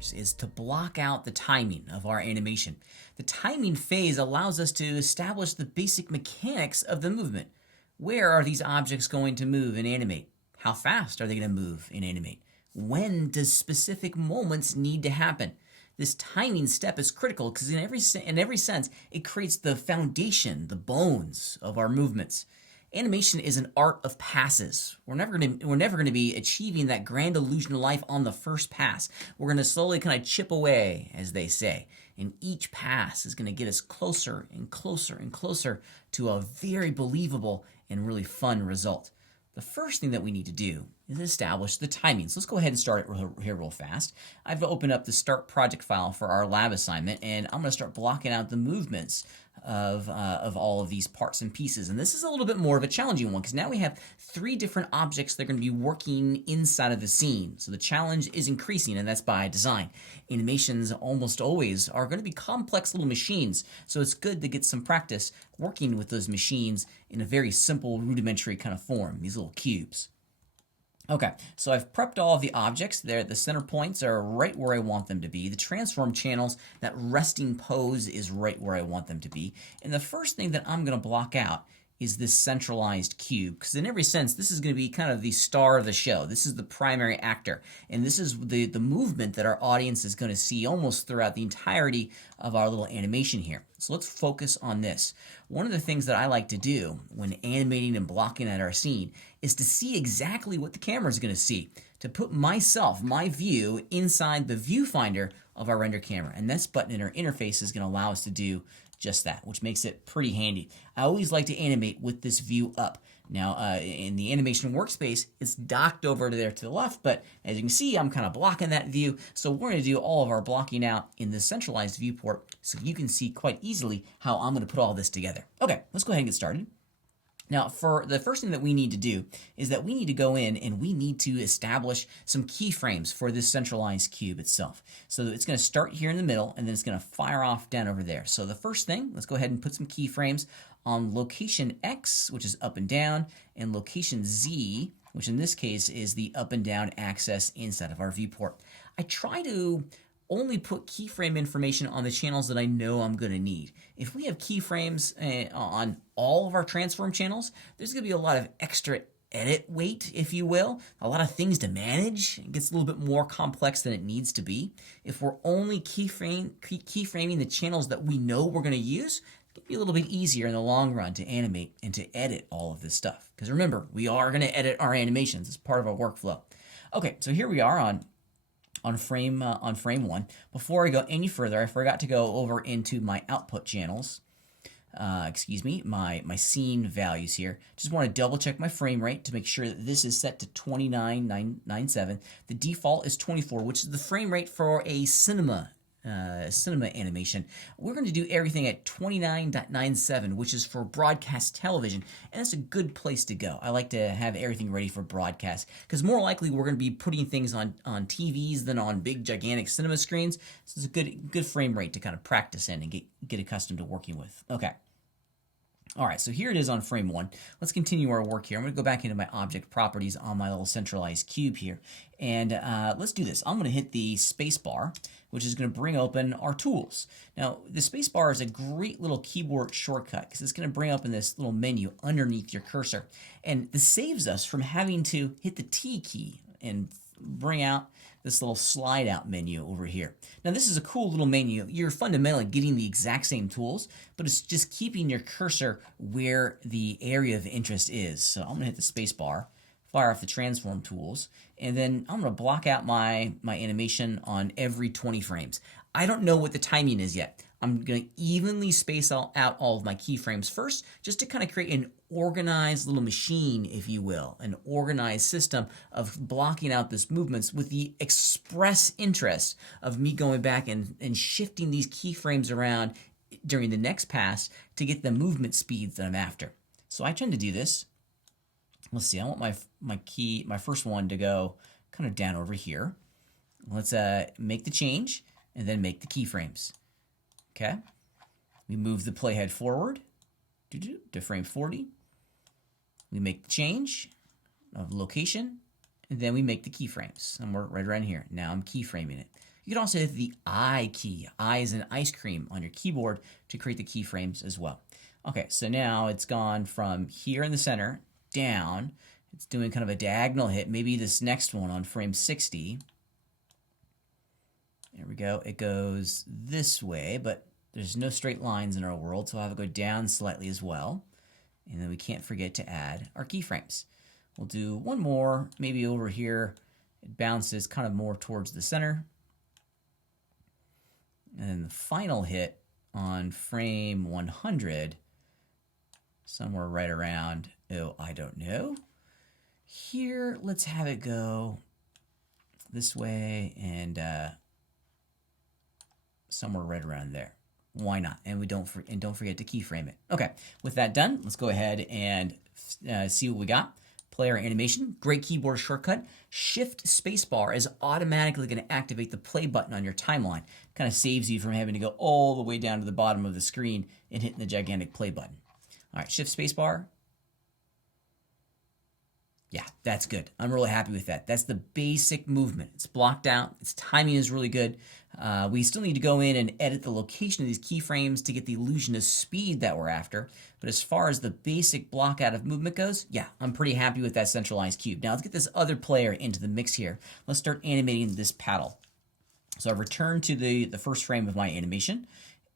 keyframers is to block out the timing of our animation. The timing phase allows us to establish the basic mechanics of the movement. Where are these objects going to move and animate? How fast are they going to move and animate? When does specific moments need to happen? This timing step is critical because in every sense, it creates the foundation, the bones of our movements. Animation is an art of passes. We're never going to be achieving that grand illusion of life on the first pass. We're going to slowly kind of chip away, as they say. And each pass is going to get us closer and closer and closer to a very believable and really fun result. The first thing that we need to do is establish the timing. So let's go ahead and start it here real fast. I've opened up the start project file for our lab assignment, and I'm going to start blocking out the movements of all of these parts and pieces. And this is a little bit more of a challenging one because now we have 3 different objects that are going to be working inside of the scene. So the challenge is increasing, and that's by design. Animations almost always are going to be complex little machines, so it's good to get some practice working with those machines in a very simple, rudimentary kind of form, these little cubes. Okay, so I've prepped all of the objects there. The center points are right where I want them to be. The transform channels, that resting pose is right where I want them to be. And the first thing that I'm going to block out is this centralized cube, because in every sense, this is going to be kind of the star of the show. This is the primary actor, and this is the movement that our audience is going to see almost throughout the entirety of our little animation here. So let's focus on this. One of the things that I like to do when animating and blocking at our scene is to see exactly what the camera is going to see, to put myself, my view, inside the viewfinder of our render camera. And this button in our interface is going to allow us to do just that, which makes it pretty handy. I always like to animate with this view up. Now, in the animation workspace, it's docked over to there to the left, but as you can see, I'm kind of blocking that view. So we're going to do all of our blocking out in the centralized viewport so you can see quite easily how I'm going to put all this together. Okay, let's go ahead and get started. Now, for the first thing that we need to do is that we need to go in and we need to establish some keyframes for this centralized cube itself. So it's going to start here in the middle, and then it's going to fire off down over there. So the first thing, let's go ahead and put some keyframes on location X, which is up and down, and location Z, which in this case is the up and down axis inside of our viewport. I try to only put keyframe information on the channels that I know I'm going to need. If we have keyframes on all of our transform channels, there's going to be a lot of extra edit weight, if you will, a lot of things to manage. It gets a little bit more complex than it needs to be. If we're only keyframing the channels that we know we're going to use, it can be a little bit easier in the long run to animate and to edit all of this stuff. Because remember, we are going to edit our animations as part of our workflow. Okay, so here we are on frame 1. Before I go any further, I forgot to go over into my output channels. My scene values here. Just want to double check my frame rate to make sure that this is set to 29.997. The default is 24, which is the frame rate for a cinema animation. We're going to do everything at 29.97, which is for broadcast television, and that's a good place to go. I like to have everything ready for broadcast because more likely we're going to be putting things on TVs than on big gigantic cinema screens. So it's a good frame rate to kind of practice in and get accustomed to working with. Okay. All right, so here it is on frame 1. Let's continue our work here. I'm going to go back into my object properties on my little centralized cube here. And let's do this. I'm going to hit the space bar, which is going to bring open our tools. Now, the space bar is a great little keyboard shortcut because it's going to bring open this little menu underneath your cursor. And this saves us from having to hit the T key and bring out this little slide out menu over here. Now this is a cool little menu. You're fundamentally getting the exact same tools, but it's just keeping your cursor where the area of interest is. So I'm going to hit the space bar, fire off the transform tools, and then I'm going to block out my animation on every 20 frames. I don't know what the timing is yet. I'm going to evenly space out all of my keyframes first, just to kind of create an organized little machine, if you will, an organized system of blocking out this movements with the express interest of me going back and shifting these keyframes around during the next pass to get the movement speeds that I'm after. So I tend to do this. Let's see, I want my first one to go kind of down over here. Let's make the change and then make the keyframes. Okay, we move the playhead forward to frame 40. We make the change of location, and then we make the keyframes. And we're right around here. Now I'm keyframing it. You can also hit the I key. I is an ice cream on your keyboard to create the keyframes as well. Okay, so now it's gone from here in the center down. It's doing kind of a diagonal hit. Maybe this next one on frame 60. There we go. It goes this way, but there's no straight lines in our world, so I'll have it go down slightly as well. And then we can't forget to add our keyframes. We'll do one more, maybe over here. It bounces kind of more towards the center. And then the final hit on frame 100, somewhere right around, oh, I don't know. Here, let's have it go this way and somewhere right around there. Why not? And don't forget to keyframe it. Okay, with that done, let's go ahead and see what we got. Player animation, great keyboard shortcut. Shift spacebar is automatically going to activate the play button on your timeline. Kind of saves you from having to go all the way down to the bottom of the screen and hitting the gigantic play button. All right, shift spacebar. Yeah, that's good. I'm really happy with that. That's the basic movement. It's blocked out. Its timing is really good. We still need to go in and edit the location of these keyframes to get the illusion of speed that we're after. But as far as the basic block out of movement goes, yeah, I'm pretty happy with that centralized cube. Now let's get this other player into the mix here. Let's start animating this paddle. So I've returned to the first frame of my animation.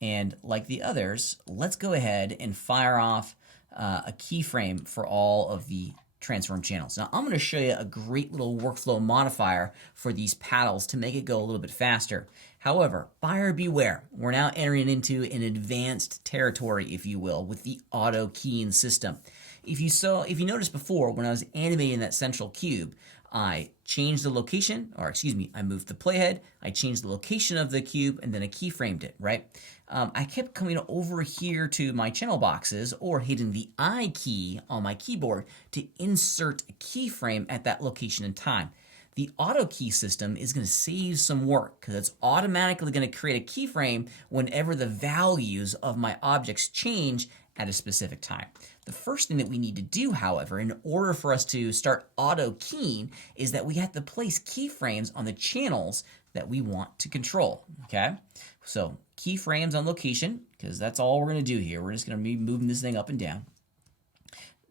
And like the others, let's go ahead and fire off a keyframe for all of the transform channels. Now I'm going to show you a great little workflow modifier for these paddles to make it go a little bit faster. However, buyer beware. We're now entering into an advanced territory, if you will, with the auto keying system. If you noticed before, when I was animating that central cube, I changed the location, or excuse me, I moved the playhead, I changed the location of the cube, and then I keyframed it, right? I kept coming over here to my channel boxes or hitting the I key on my keyboard to insert a keyframe at that location and time. The auto key system is going to save some work because it's automatically going to create a keyframe whenever the values of my objects change at a specific time. The first thing that we need to do, however, in order for us to start auto keying, is that we have to place keyframes on the channels that we want to control, okay? So keyframes on location, because that's all we're going to do here. We're just going to be moving this thing up and down.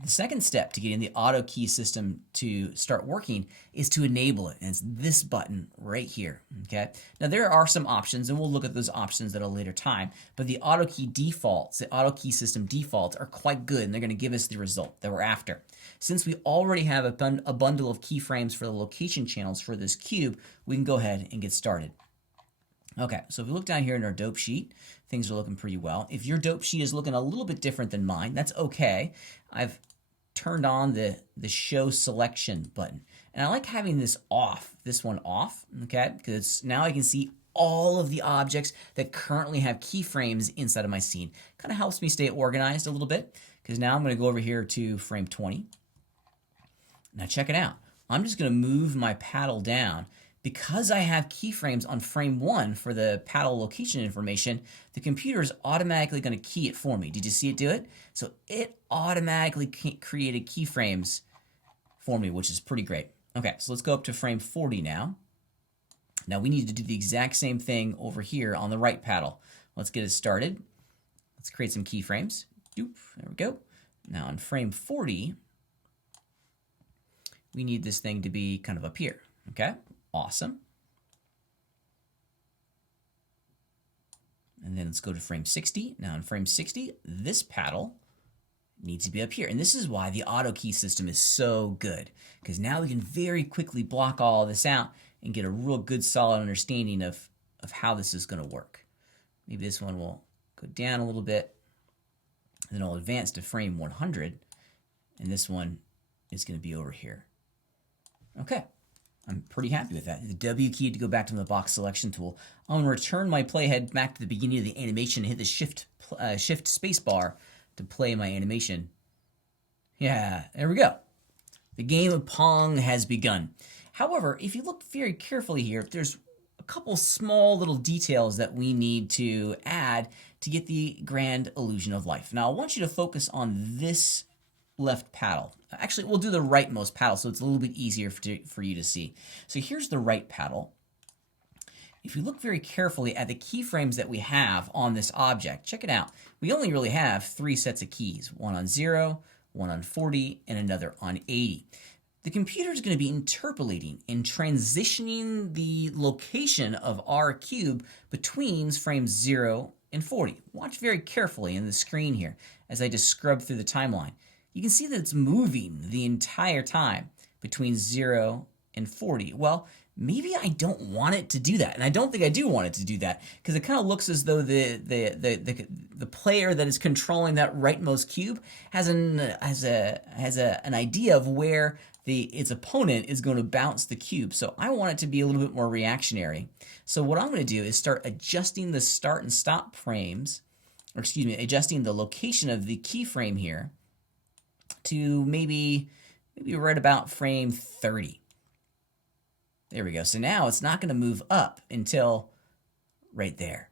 The second step to getting the auto key system to start working is to enable it, and it's this button right here, okay? Now there are some options, and we'll look at those options at a later time, but the auto key defaults, the auto key system defaults are quite good, and they're going to give us the result that we're after. Since we already have a bundle of keyframes for the location channels for this cube, we can go ahead and get started. Okay, so if we look down here in our dope sheet, things are looking pretty well. If your dope sheet is looking a little bit different than mine, that's okay. I've turned on the show selection button. And I like having this one off, okay? Because now I can see all of the objects that currently have keyframes inside of my scene. Kind of helps me stay organized a little bit, because now I'm going to go over here to frame 20. Now check it out. I'm just going to move my paddle down. Because I have keyframes on frame 1 for the paddle location information, the computer is automatically going to key it for me. Did you see it do it? So it automatically created keyframes for me, which is pretty great. Okay, so let's go up to frame 40 now. Now we need to do the exact same thing over here on the right paddle. Let's get it started. Let's create some keyframes. Doop, there we go. Now on frame 40, we need this thing to be kind of up here, okay? Awesome. And then let's go to frame 60. Now in frame 60, this paddle needs to be up here. And this is why the auto key system is so good, because now we can very quickly block all of this out and get a real good solid understanding of how this is going to work. Maybe this one will go down a little bit, and then I'll advance to frame 100, and this one is going to be over here. Okay. I'm pretty happy with that. The W key to go back to the box selection tool. I'm going to return my playhead back to the beginning of the animation and hit the shift space bar to play my animation. Yeah, there we go. The game of Pong has begun. However, if you look very carefully here, there's a couple small little details that we need to add to get the grand illusion of life. Now, I want you to focus on this left paddle. Actually, we'll do the rightmost paddle so it's a little bit easier for you to see. So here's the right paddle. if you look very carefully at the keyframes that we have on this object, check it out. We only really have 3 sets of keys, one on 0, one on 40, and another on 80. The computer is going to be interpolating and transitioning the location of our cube between frames 0 and 40. Watch very carefully in the screen here as I just scrub through the timeline. You can see that it's moving the entire time between 0 and 40. Well, maybe I don't want it to do that, and I don't think I do want it to do that, because it kind of looks as though the player that is controlling that rightmost cube has an idea of where its opponent is going to bounce the cube. So I want it to be a little bit more reactionary. So what I'm going to do is start adjusting the start and stop frames, or excuse me, adjusting the location of the keyframe here to maybe right about frame 30. There we go. So now it's not going to move up until right there.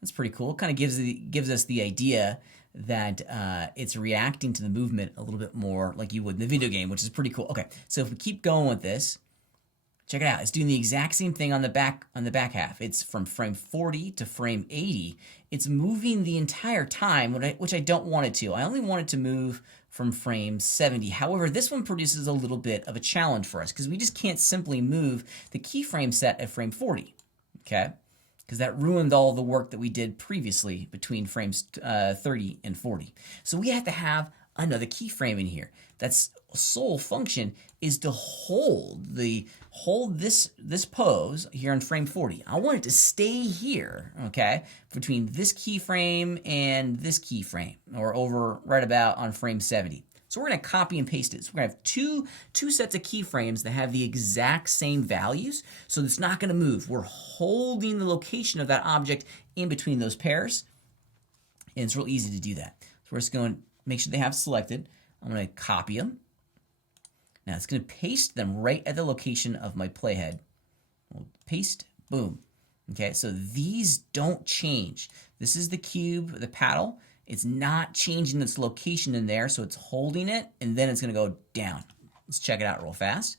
That's pretty cool. It kind of gives us the idea that it's reacting to the movement a little bit more like you would in the video game, which is pretty cool. Okay, so if we keep going with this, check it out. It's doing the exact same thing on the back half. It's from frame 40 to frame 80. It's moving the entire time, which I don't want it to. I only want it to move from frame 70. However, this one produces a little bit of a challenge for us because we just can't simply move the keyframe set at frame 40, okay? Because that ruined all the work that we did previously between frames 30 and 40. So we have to have another keyframe in here. That's sole function is to hold this pose here in frame 40. I want it to stay here, okay, between this keyframe and this keyframe, or over right about on frame 70. So we're going to copy and paste it. So we're going to have two sets of keyframes that have the exact same values, so it's not going to move. We're holding the location of that object in between those pairs, and it's real easy to do that. So we're just going to make sure they have selected. I'm going to copy them. Now it's going to paste them right at the location of my playhead. We'll paste, boom. Okay, so these don't change. This is the cube, the paddle. It's not changing its location in there, so it's holding it, and then it's going to go down. Let's check it out real fast.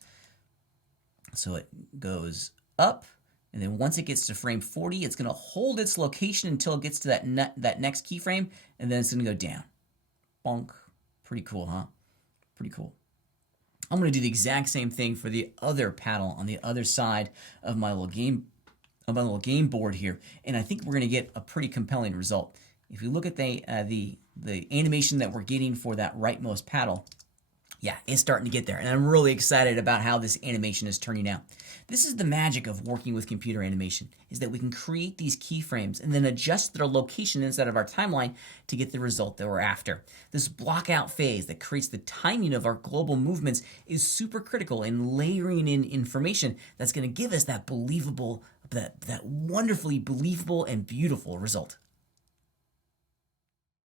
So it goes up, and then once it gets to frame 40, it's going to hold its location until it gets to that next keyframe, and then it's going to go down. Bonk. Pretty cool, huh? Pretty cool. I'm going to do the exact same thing for the other paddle on the other side of my little game board here, and I think we're going to get a pretty compelling result. If you look at the animation that we're getting for that rightmost paddle, yeah, it's starting to get there, and I'm really excited about how this animation is turning out. This is the magic of working with computer animation, is that we can create these keyframes and then adjust their location inside of our timeline to get the result that we're after. This blockout phase that creates the timing of our global movements is super critical in layering in information that's going to give us that believable, that wonderfully believable and beautiful result.